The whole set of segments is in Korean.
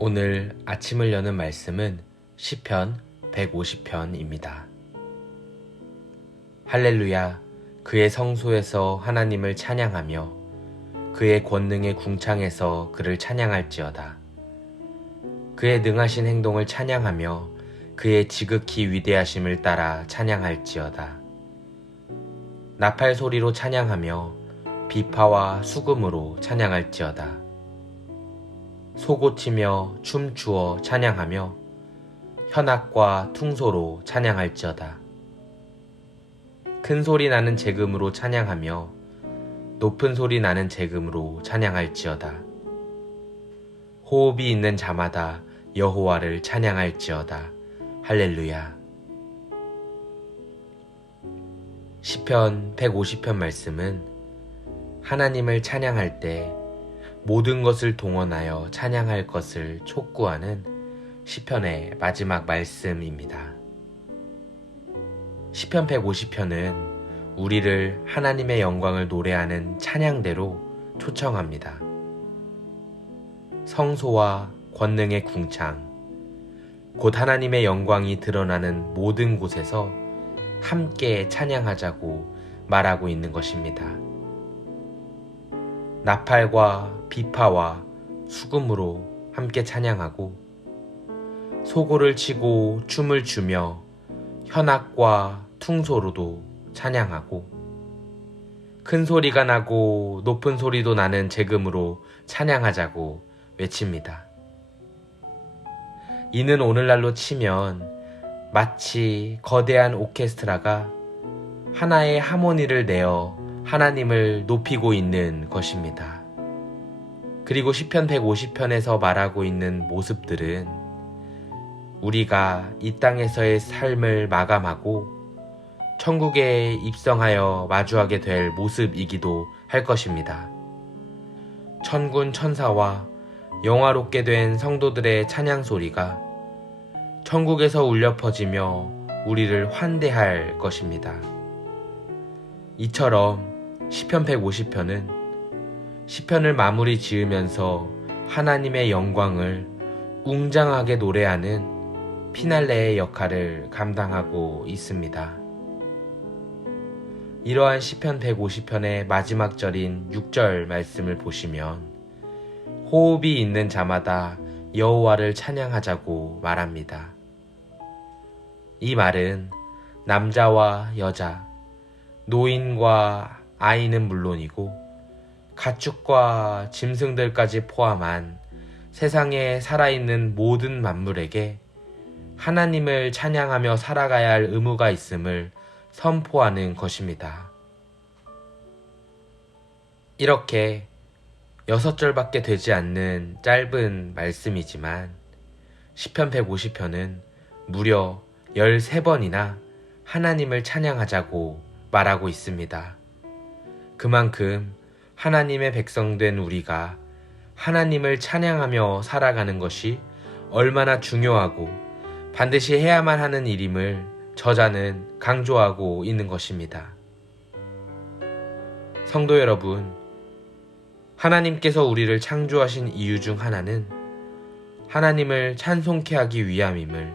오늘 아침을 여는 말씀은 시편 150편입니다. 할렐루야, 그의 성소에서 하나님을 찬양하며 그의 권능의 궁창에서 그를 찬양할지어다. 그의 능하신 행동을 찬양하며 그의 지극히 위대하심을 따라 찬양할지어다. 나팔 소리로 찬양하며 비파와 수금으로 찬양할지어다. 소고치며 춤추어 찬양하며 현악과 퉁소로 찬양할지어다. 큰 소리 나는 재금으로 찬양하며 높은 소리 나는 재금으로 찬양할지어다. 호흡이 있는 자마다 여호와를 찬양할지어다. 할렐루야. 시편 150편 말씀은 하나님을 찬양할 때 모든 것을 동원하여 찬양할 것을 촉구하는 시편의 마지막 말씀입니다. 시편 150편은 우리를 하나님의 영광을 노래하는 찬양대로 초청합니다. 성소와 권능의 궁창, 곧 하나님의 영광이 드러나는 모든 곳에서 함께 찬양하자고 말하고 있는 것입니다. 나팔과 비파와 수금으로 함께 찬양하고 소고를 치고 춤을 추며 현악과 퉁소로도 찬양하고 큰 소리가 나고 높은 소리도 나는 재금으로 찬양하자고 외칩니다. 이는 오늘날로 치면 마치 거대한 오케스트라가 하나의 하모니를 내어 하나님을 높이고 있는 것입니다. 그리고 시편 150편에서 말하고 있는 모습들은 우리가 이 땅에서의 삶을 마감하고 천국에 입성하여 마주하게 될 모습이기도 할 것입니다. 천군 천사와 영화롭게 된 성도들의 찬양 소리가 천국에서 울려 퍼지며 우리를 환대할 것입니다. 이처럼 시편 150편은 시편을 마무리 지으면서 하나님의 영광을 웅장하게 노래하는 피날레의 역할을 감당하고 있습니다. 이러한 시편 150편의 마지막 절인 6절 말씀을 보시면 호흡이 있는 자마다 여호와를 찬양하자고 말합니다. 이 말은 남자와 여자, 노인과 아이는 물론이고 가축과 짐승들까지 포함한 세상에 살아있는 모든 만물에게 하나님을 찬양하며 살아가야 할 의무가 있음을 선포하는 것입니다. 이렇게 6절밖에 되지 않는 짧은 말씀이지만 시편 150편은 무려 13번이나 하나님을 찬양하자고 말하고 있습니다. 그만큼 하나님의 백성된 우리가 하나님을 찬양하며 살아가는 것이 얼마나 중요하고 반드시 해야만 하는 일임을 저자는 강조하고 있는 것입니다. 성도 여러분, 하나님께서 우리를 창조하신 이유 중 하나는 하나님을 찬송케 하기 위함임을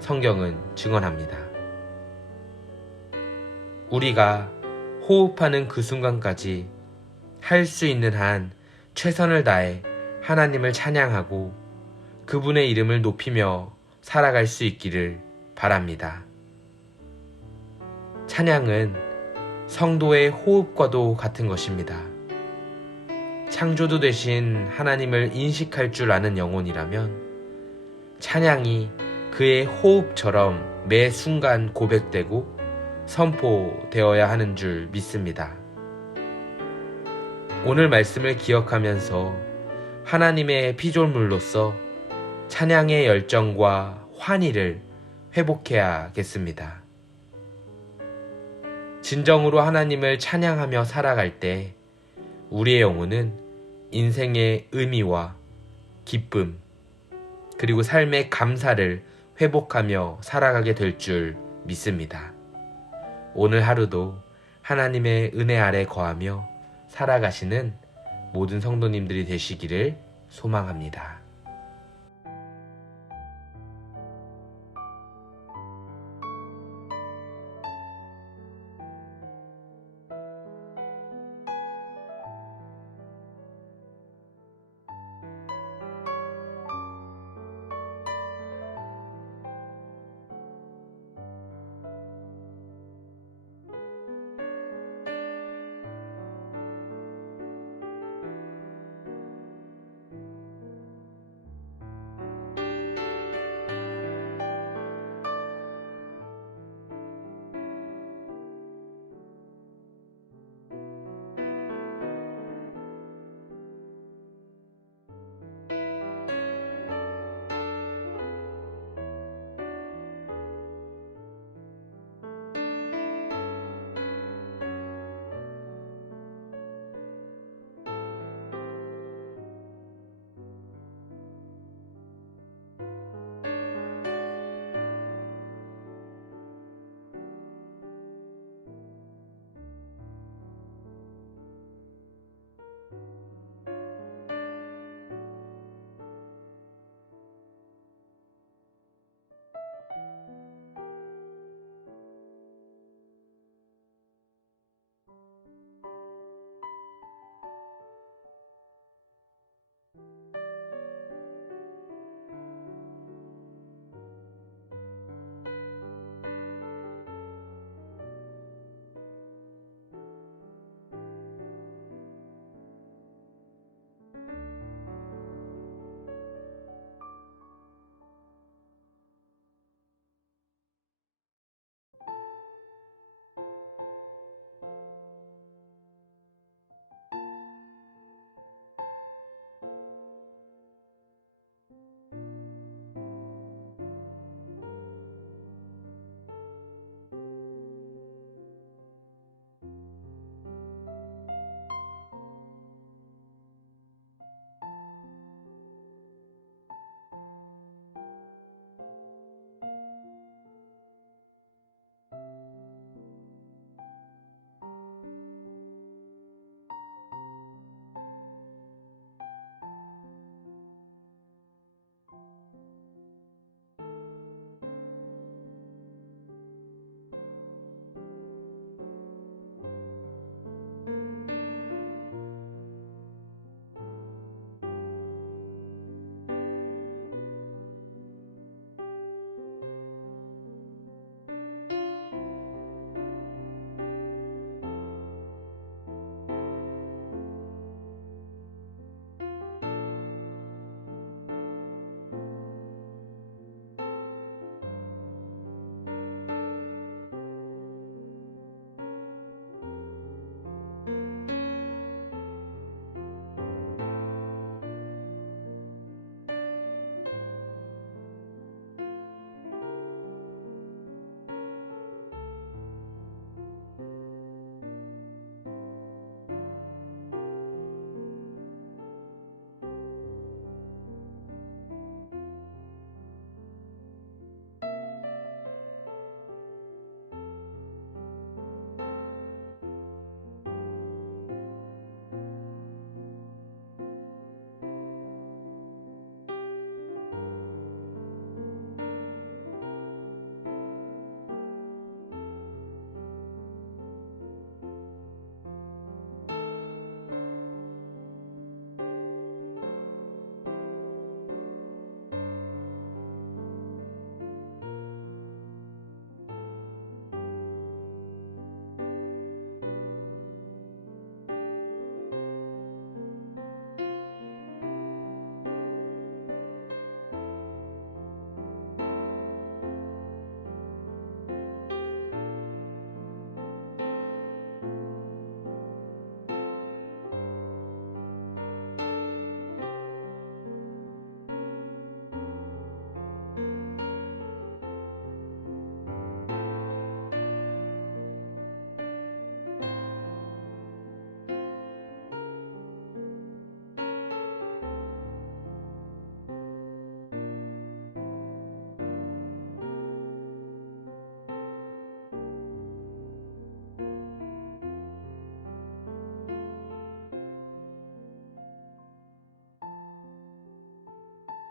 성경은 증언합니다. 우리가 호흡하는 그 순간까지 할 수 있는 한 최선을 다해 하나님을 찬양하고 그분의 이름을 높이며 살아갈 수 있기를 바랍니다. 찬양은 성도의 호흡과도 같은 것입니다. 창조주 되신 하나님을 인식할 줄 아는 영혼이라면 찬양이 그의 호흡처럼 매 순간 고백되고 선포되어야 하는 줄 믿습니다. 오늘 말씀을 기억하면서 하나님의 피조물로서 찬양의 열정과 환희를 회복해야겠습니다. 진정으로 하나님을 찬양하며 살아갈 때 우리의 영혼은 인생의 의미와 기쁨 그리고 삶의 감사를 회복하며 살아가게 될 줄 믿습니다. 오늘 하루도 하나님의 은혜 아래 거하며 살아가시는 모든 성도님들이 되시기를 소망합니다.